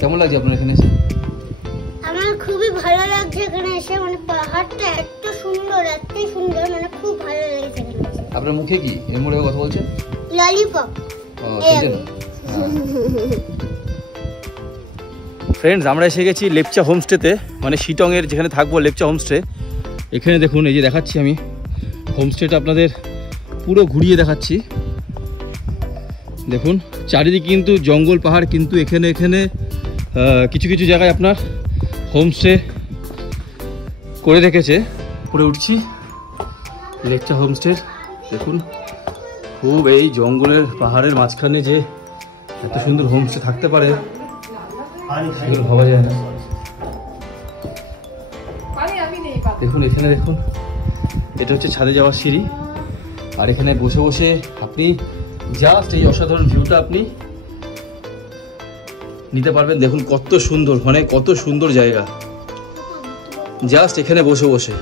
কেমন লাগছে আপনার এখানে এসে? আমার খুবই ভালো লাগছে এখানে এসে, মানে পাহাড়টা এত সুন্দর, এতই সুন্দর, মানে খুব ভালো লাগছে এখানে এসে। আপনার মুখে কি এর মধ্যে কথা বলছেন? ললিপপ। ফ্রেন্ডস, আমরা এসে গেছি লেপচা হোমস্টেতে, মানে শিটংয়ের যেখানে থাকবো লেপচা হোমস্টে। এখানে দেখুন, এই যে দেখাচ্ছি আমি হোমস্টেটা আপনাদের পুরো ঘুরিয়ে দেখাচ্ছি। দেখুন চারিদিকে কিন্তু জঙ্গল পাহাড়, কিন্তু এখানে কিছু কিছু জায়গায় আপনার হোমস্টে করে রেখেছে। উপরে উঠছি লেপচা হোমস্টে। দেখুন খুব এই জঙ্গলের পাহাড়ের মাঝখানে যে এত সুন্দর হোমস্টে থাকতে পারে ভাবা যায় না। দেখুন এখানে দেখুন, এটা হচ্ছে ছাদে যাওয়ার সিঁড়ি, আর এখানে বসে বসে আপনি জাস্ট এই অসাধারণ ভিউটা আপনি নিতে পারবেন। দেখুন কত সুন্দর, মানে কত সুন্দর জায়গা জাস্ট এখানে বসে বসে।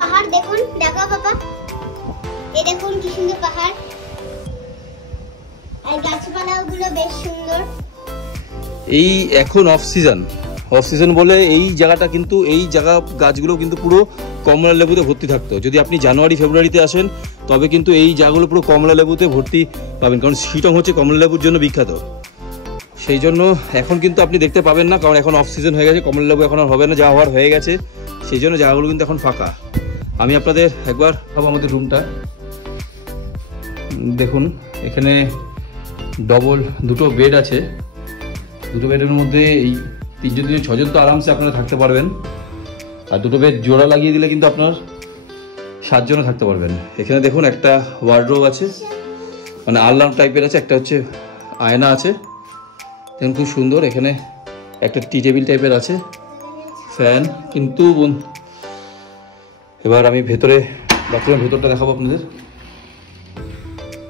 পাহাড় দেখুন, দেখো বাবা, এই দেখুন কি সুন্দর পাহাড়, আর গাছপালাগুলো বেশ সুন্দর। এই এখন অফ সিজন বলে এই জায়গাটা কিন্তু, এই জায়গা গাছগুলো কিন্তু পুরো কমলা লেবুতে ভর্তি থাকতো। যদি আপনি জানুয়ারি ফেব্রুয়ারিতে আসেন তবে কিন্তু এই জায়গাগুলো পুরো কমলা লেবুতে ভর্তি পাবেন, কারণ শিটং হচ্ছে কমলা লেবুর জন্য বিখ্যাত। সেই জন্য এখন কিন্তু আপনি দেখতে পাবেন না, কারণ এখন অফ সিজন হয়ে গেছে, কমলা লেবু এখন আর হবে না, যা হওয়ার হয়ে গেছে। সেই জন্য জায়গাগুলো কিন্তু এখন ফাঁকা। আমি আপনাদের একবার ভাবো আমাদের রুমটা দেখুন, এখানে ডবল দুটো বেড আছে। দুটো বেডের মধ্যে এই 3জন 6জন তো আরামসে আপনারা থাকতে পারবেন, আর দুটো বেড জোড়া লাগিয়ে দিলে কিন্তু আপনার 7 জনও থাকতে পারবেন। এখানে দেখুন একটা ওয়ার্ডরোব আছে, মানে আলনার টাইপের আছে, একটা হচ্ছে আয়না আছে, দেখুন খুব সুন্দর। এখানে একটা টি টেবিল টাইপের আছে, ফ্যান। কিন্তু এবার আমি ভেতরে বাথরুমের ভেতরটা দেখাবো আপনাদের।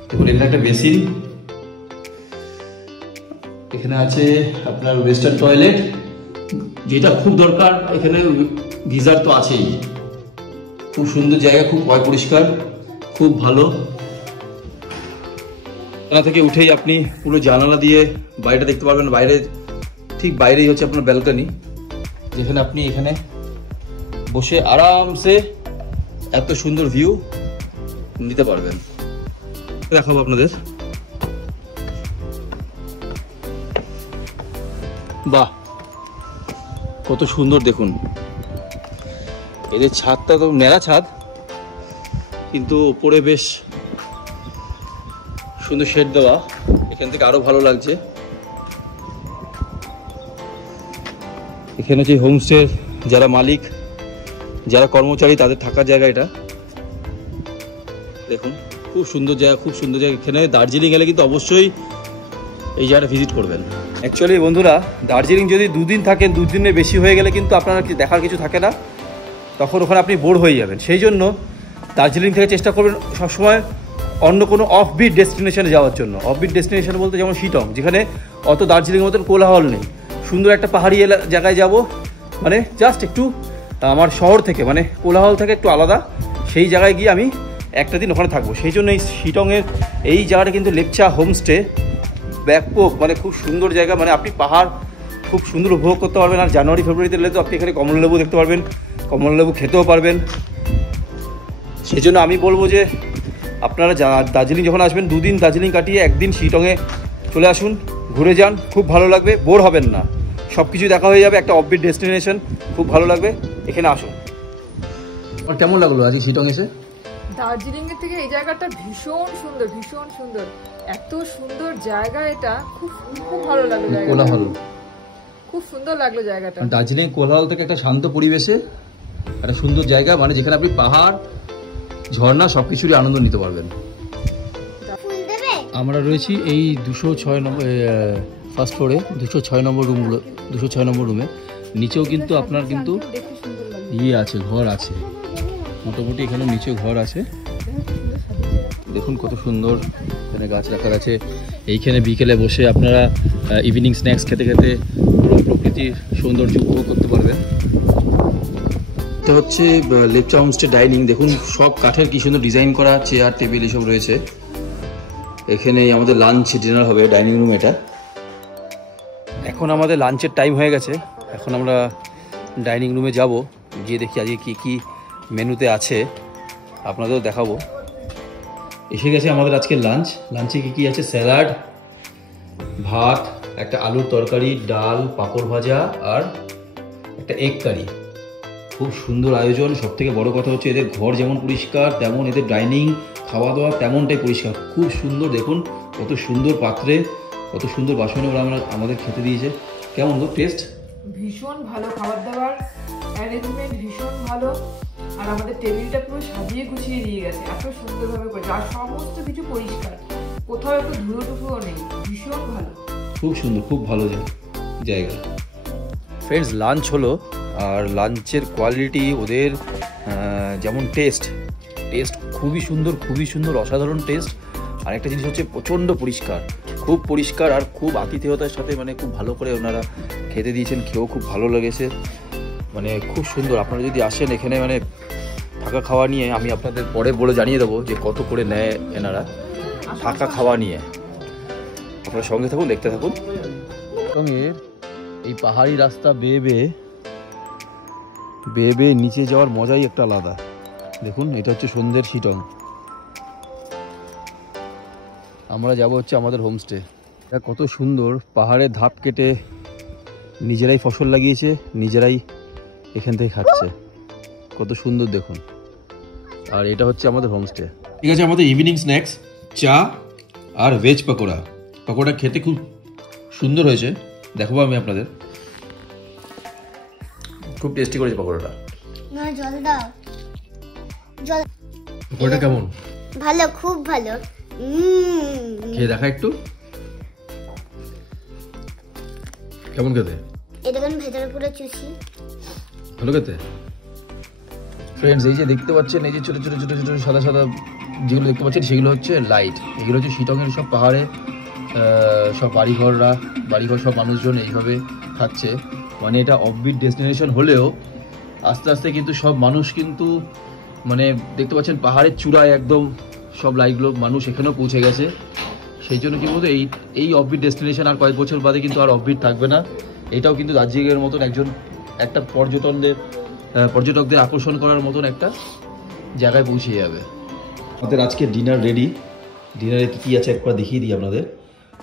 দেখুন এখানে একটা বেসিন, এখানে আছে আপনার ওয়েস্টার্ন টয়লেট, যেটা খুব দরকার। এখানে গিজার তো আছেই। খুব সুন্দর জায়গা, খুব পরিষ্কার, খুব ভালো। এখান থেকে উঠেই আপনি পুরো জানালা দিয়ে বাইরেটা দেখতে পারবেন। বাইরে ঠিক বাইরেই হচ্ছে আপনার ব্যালকনি, যেখানে আপনি এখানে বসে আরামসে এত সুন্দর ভিউ নিতে পারবেন। দেখাবো আপনাদের। বাহ কত সুন্দর দেখুন, এদের ছাদটা তো ন্যাড়া ছাদ, কিন্তু ওপরে বেশ সুন্দর শেড দেওয়া। এখান থেকে আরো ভালো লাগছে। এখানে হচ্ছে হোমস্টের যারা মালিক, যারা কর্মচারী, তাদের থাকার জায়গা এটা। দেখুন খুব সুন্দর জায়গা, খুব সুন্দর জায়গা। এখানে দার্জিলিং গেলে কিন্তু অবশ্যই এই জায়গাটা ভিজিট করবেন। অ্যাকচুয়ালি বন্ধুরা, দার্জিলিং যদি 2 দিন থাকেন, 2 দিনের বেশি হয়ে গেলে কিন্তু আপনার দেখার কিছু থাকে না, তখন ওখানে আপনি বোর হয়ে যাবেন। সেই জন্য দার্জিলিং থেকে চেষ্টা করবেন সবসময় অন্য কোনো অফবিট ডেস্টিনেশনে যাওয়ার জন্য। অফবিট ডেস্টিনেশন বলতে যেমন শিটং, যেখানে অত দার্জিলিংয়ের মতন কোলাহল নেই, সুন্দর একটা পাহাড়ি জায়গায় যাব, মানে জাস্ট একটু আমার শহর থেকে, মানে কোলাহল থেকে একটু আলাদা, সেই জায়গায় গিয়ে আমি একটা দিন ওখানে থাকবো। সেই জন্য এই শিটংয়ের এই জায়গাটা কিন্তু লেপচা হোমস্টে ব্যাপক, মানে খুব সুন্দর জায়গা। মানে আপনি পাহাড় খুব সুন্দর উপভোগ করতে পারবেন। আর জানুয়ারি ফেব্রুয়ারিতে এলে তো আপনি এখানে কমলা লেবু দেখতে পারবেন, কমলা লেবু খেতেও পারবেন। সেই জন্য আমি বলবো যে আপনারা দার্জিলিং যখন আসবেন, 2 দিন দার্জিলিং কাটিয়ে 1 দিন শিটংয়ে চলে আসুন, ঘুরে যান, খুব ভালো লাগবে, বোর হবেন না, সব কিছু দেখা হয়ে যাবে। একটা অফবিট ডেস্টিনেশন, খুব ভালো লাগবে, এখানে আসুন। আর কেমন লাগলো আজকে শিটং এসে? দার্জিলিং এর থেকে এই জায়গাটা ভীষণ সুন্দর, ভীষণ সুন্দর, এত সুন্দর জায়গা, এটা খুব খুব ভালো লাগলো জায়গাটা, কোলাহল খুব সুন্দর লাগলো জায়গাটা। দার্জিলিং কোলাহল থেকে একটা শান্ত পরিবেশে একটা সুন্দর জায়গা, মানে যেখানে আপনি পাহাড়, ঝর্ণা সবকিছুরই আনন্দ নিতে পারবেন। আমরা রয়েছি এই 206 নম্বর ফার্স্ট ফ্লোরে, 206 নম্বর রুমগুলো, 206 নম্বর রুমে। নিচেও কিন্তু আপনার কিন্তু আছে, ঘর আছে মোটামুটি, এখানে নিচে ঘর আছে। দেখুন কত সুন্দর এখানে গাছ রাখা আছে। এইখানে বিকেলে বসে আপনারা ইভিনিং স্ন্যাক্স খেতে খেতে পুরো প্রকৃতির সৌন্দর্য উপভোগ করতে পারবেন। এটা হচ্ছে লেপচা হোমস্টে ডাইনিং। দেখুন সব কাঠের কি সুন্দর ডিজাইন করা চেয়ার টেবিল এসব রয়েছে। এখানে আমাদের লাঞ্চ ডিনার হবে, ডাইনিং রুম এটা। এখন আমাদের লাঞ্চের টাইম হয়ে গেছে, এখন আমরা ডাইনিং রুমে যাব, গিয়ে দেখি আজকে কী কী মেনুতে আছে আপনাদেরও দেখাবো। এসে গেছে আমাদের আজকের লাঞ্চে কী কী আছে, স্যালাড, ভাত, একটা আলুর তরকারি, ডাল, পাঁপড় ভাজা আর একটা এগ কারি। খুব সুন্দর আয়োজন। সবথেকে বড় কথা হচ্ছে এদের ঘর যেমন পরিষ্কার তেমন এদের ডাইনিং, খাওয়া দাওয়া তেমনটাই পরিষ্কার। খুব সুন্দর, দেখুন কত সুন্দর পাত্রে, কত সুন্দর বাসনে ওরা আমাদের খেতে দিয়েছে। কেমন গো টেস্ট? ভীষণ ভালো খাবার দাবার, অ্যারেঞ্জমেন্ট ভীষণ ভালো, আর আমাদের টেবিলটা পুরো সাজিয়ে গুছিয়ে দিয়ে গেছে এত সুন্দরভাবে করে, আর সমস্ত কিছু পরিষ্কার, কোথাও একটু ধুলো টুকুও নেই, ভীষণ ভালো, খুব সুন্দর, খুব ভালো জায়গা। ফ্রেন্ডস, লাঞ্চ হলো, আর লাঞ্চের কোয়ালিটি ওদের যেমন টেস্ট খুবই সুন্দর, অসাধারণ টেস্ট। আর একটা জিনিস হচ্ছে প্রচণ্ড পরিষ্কার, খুব পরিষ্কার, আর খুব আতিথেয়তার সাথে মানে খুব ভালো করে ওনারা খেতে দিয়েছেন, খেয়েও খুব ভালো লেগেছে, মানে খুব সুন্দর। আপনারা যদি আসেন এখানে মানে থাকা খাওয়া নিয়ে, আমি আপনাদের পরে বলে জানিয়ে দেবো যে কত করে নেয় এনারা থাকা খাওয়া নিয়ে। আপনারা সঙ্গে থাকুন, দেখতে থাকুন। শিলংয়ের এই পাহাড়ি রাস্তা বেয়ে বেয়ে নিচে যাওয়ার মজাই একটা আলাদা। দেখুন, এটা হচ্ছে সন্ধ্যের শিলং। আমরা যাব হচ্ছে আমাদের হোমস্টে। এটা কত সুন্দর, পাহাড়ের ধাপ কেটে নিজেরাই ফসল লাগিয়েছে, নিজেরাই এখান থেকে খাচ্ছে, কত সুন্দর দেখুন। আর এটা হচ্ছে আমাদের হোমস্টে। ঠিক আছে, আমাদের ইভিনিং স্ন্যাক্স চা আর ভেজ পকোড়া। পকোড়া খেতে খুব সুন্দর হয়েছে, দেখাবো আমি আপনাদের। খুব টেস্টি করেছে পকোড়াটা। না, জল দাও, জল। পকোড়াটা কেমন? ভালো, খুব ভালো। খেয়ে দেখা একটু, কেমন খেতে? এটা দেখুন ভেতরে পুরো চুষি, ভালো খেতে। ফ্রেন্ডস, এই যে দেখতে পাচ্ছেন, এই যে ছোট ছোট ছোট ছোট সাদা সাদা যেগুলো দেখতে পাচ্ছেন, সেগুলো হচ্ছে লাইট। এগুলো হচ্ছে শিলংয়ের সব পাহাড়ে সব বাড়িঘর সব মানুষজন এইভাবে থাকছে। মানে এটা অফবিট ডেস্টিনেশন হলেও আস্তে আস্তে কিন্তু সব মানুষ কিন্তু মানে দেখতে পাচ্ছেন পাহাড়ের চূড়ায় একদম সব লাইটগুলো মানুষ এখানেও পৌঁছে গেছে। সেই জন্য কি বলতো, এই অফবিট ডেস্টিনেশন আর কয়েক বছর বাদে কিন্তু আর অফবিট থাকবে না। এটাও কিন্তু দার্জিলিংয়ের মতন একটা পর্যটকদের আকর্ষণ করার মতন একটা জায়গায় পৌঁছে যাবে। আমাদের আজকে ডিনার রেডি। ডিনারে কী আছে একবার দেখিয়ে দিই আপনাদের।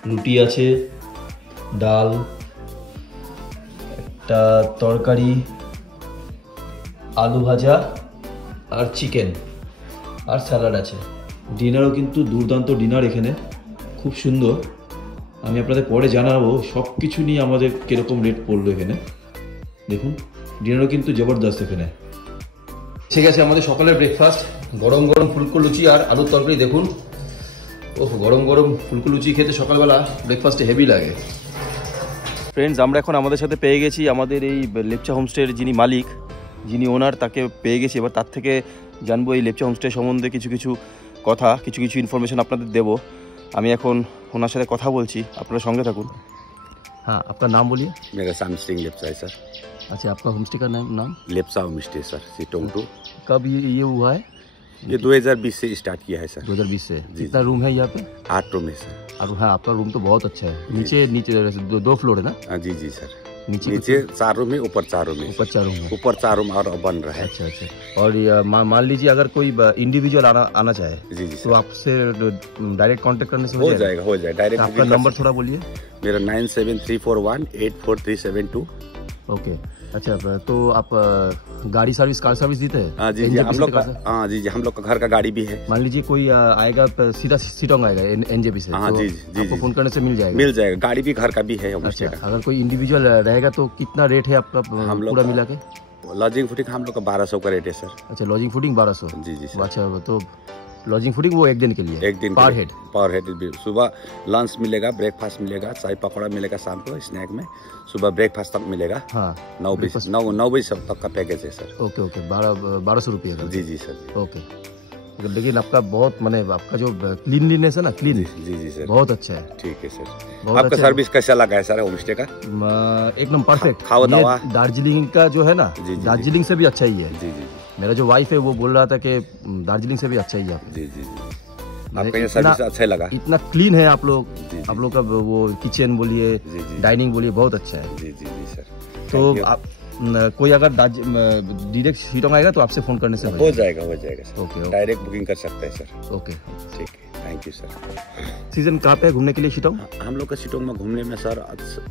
রুটি আছে, ডাল, একটা তরকারি, আলু ভাজা আর চিকেন আর স্যালাড আছে। ডিনারও কিন্তু দুর্দান্ত ডিনার, এখানে খুব সুন্দর। আমি আপনাদের পরে জানাবো সব কিছু নিয়ে আমাদের কীরকম রেট পড়লো এখানে। দেখুন, ডিনারও কিন্তু জবরদস্ত এখানে। ঠিক আছে, আমাদের সকালের ব্রেকফাস্ট, গরম গরম ফুলকো লুচি আর আলুর তরকারি। দেখুন, গরম গরম ফুলকো লুচি খেতে সকালবেলা ব্রেকফাস্টে হেভি লাগে। ফ্রেন্ডস, আমরা এখন আমাদের সাথে পেয়ে গেছি আমাদের এই লেপচা হোমস্টের যিনি মালিক, যিনি ওনার, তাকে পেয়ে গেছি। এবার তার থেকে জানবো এই লেপচা হোমস্টে সম্বন্ধে কিছু কথা, কিছু ইনফরমেশন আপনাদের দেবো। আমি এখন ওনার সাথে কথা বলছি, আপনারা সঙ্গে থাকুন। हाँ, आपका नाम बोलिए। मेरा शाम सिंह लेप्चा है सर। अच्छा, आपका होमस्टे का नाम? लेप्चा होम स्टे सर, सिटोंगटू। कब ये हुआ है? ये 2020 से स्टार्ट किया है सर। 2020 से। जी। कितना रूम है यहाँ पे? 8 रूम है सर। और हाँ, आपका रूम तो बहुत अच्छा है। नीचे 2 फ्लोर है ना? हाँ जी सर। नीचे 4 रूम है, ऊपर 4 रूम है। ऊपर 4 रूम है। ऊपर 4 रूम और बन रहा है। अच्छा। और मान लीजिए अगर कोई इंडिविजुअल आना चाहे जी तो आपसे डायरेक्ट कांटेक्ट करने से हो जाएगा डायरेक्ट। आपका नंबर थोड़ा बोलिए। मेरा 9734184372। ओके, अच्छा, तो आप गाड़ी सर्विस, कार सर्विस देते हैं? हाँ जी, हम लोग का, हाँ जी, हम लोग का घर का गाड़ी भी है। मान लीजिए कोई आएगा, सीधा शिलोंग आएगा एनजेपी से, हाँ तो जी, आपको फोन करने से मिल जाएगा। गाड़ी भी घर का भी है। अच्छा, अगर कोई इंडिविजुअल रहेगा तो कितना रेट है आपका पूरा मिला के? लॉजिंग फूडिंग हम लोग का 1200 का रेट है सर। अच्छा, लॉजिंग फूडिंग 1200। जी सर। अच्छा, तो लॉजिंग फूडिंग वो एक दिन के लिए? एक दिन पर हेड। सुबह लंच मिलेगा, ब्रेकफास्ट मिलेगा, चाय पकौड़ा मिलेगा, शाम को स्नैक में, सुबह ब्रेकफास्ट तक मिलेगा। हाँ, 9 बजे तक का पैकेज है सर। ओके, 1200 रुपये का। जी सर। ओके, लेकिन आपका बहुत माने आपका जो क्लीनलीनेस है ना, क्लीन। जी सर, बहुत अच्छा है। ठीक है सर। बहुत आपका अच्छा सर्विस कैसा लगा है सर होमस्टे का? एकदम परफेक्ट। खावा दावा दार्जिलिंग का जो है ना, दार्जिलिंग से भी अच्छा ही है। जी। मेरा जो वाइफ है वो बोल रहा था कि दार्जिलिंग से भी अच्छा ही है। जी। आपका ये सर्विस अच्छा लगा। इतना क्लीन है आप लोग, जी। आप लोग का वो किचन बोलिए, जी। डाइनिंग बोलिए, बहुत अच्छा है। जी सर। तो आप कोई अगर डायरेक्ट शिलोंग आएगा तो आपसे फोन करने से हो जाएगा सर। ओके। डायरेक्ट बुकिंग कर सकते हैं सर। ओके, ठीक है, थैंक यू सर। सीजन कहाँ पे है घूमने के लिए शिलोंग? हम लोग का शिलोंग में घूमने में सर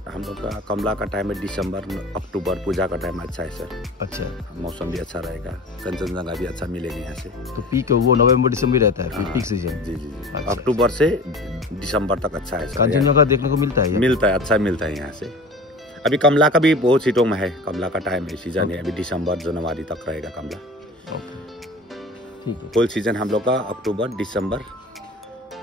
हम लोग का कमला का टाइम है दिसंबर अक्टूबर, पूजा का टाइम अच्छा है सर। अच्छा, मौसम भी अच्छा रहेगा, कंचनजंगा भी अच्छा मिलेगा यहाँ से। तो पीक वो नवंबर दिसंबर रहता है पीक सीजन? जी। अच्छा। अक्टूबर से दिसंबर तक अच्छा है सर। कंचनजंगा देखने को मिलता है? मिलता है, अच्छा मिलता है यहाँ से। अभी कमला का भी बहुत शिलोंग में है, कमला का टाइम है, सीजन है अभी दिसंबर जनवरी तक रहेगा कमला। ठीक है। फुल सीजन हम लोग का अक्टूबर दिसंबर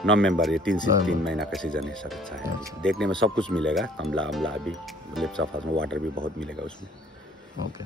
नवंबर, ये 3 महीना का सीजन है सर। अच्छा है, देखने में सब कुछ मिलेगा, कमला अमला भी, लेप्चा फास में वाटर भी बहुत मिलेगा उसमें। ओके।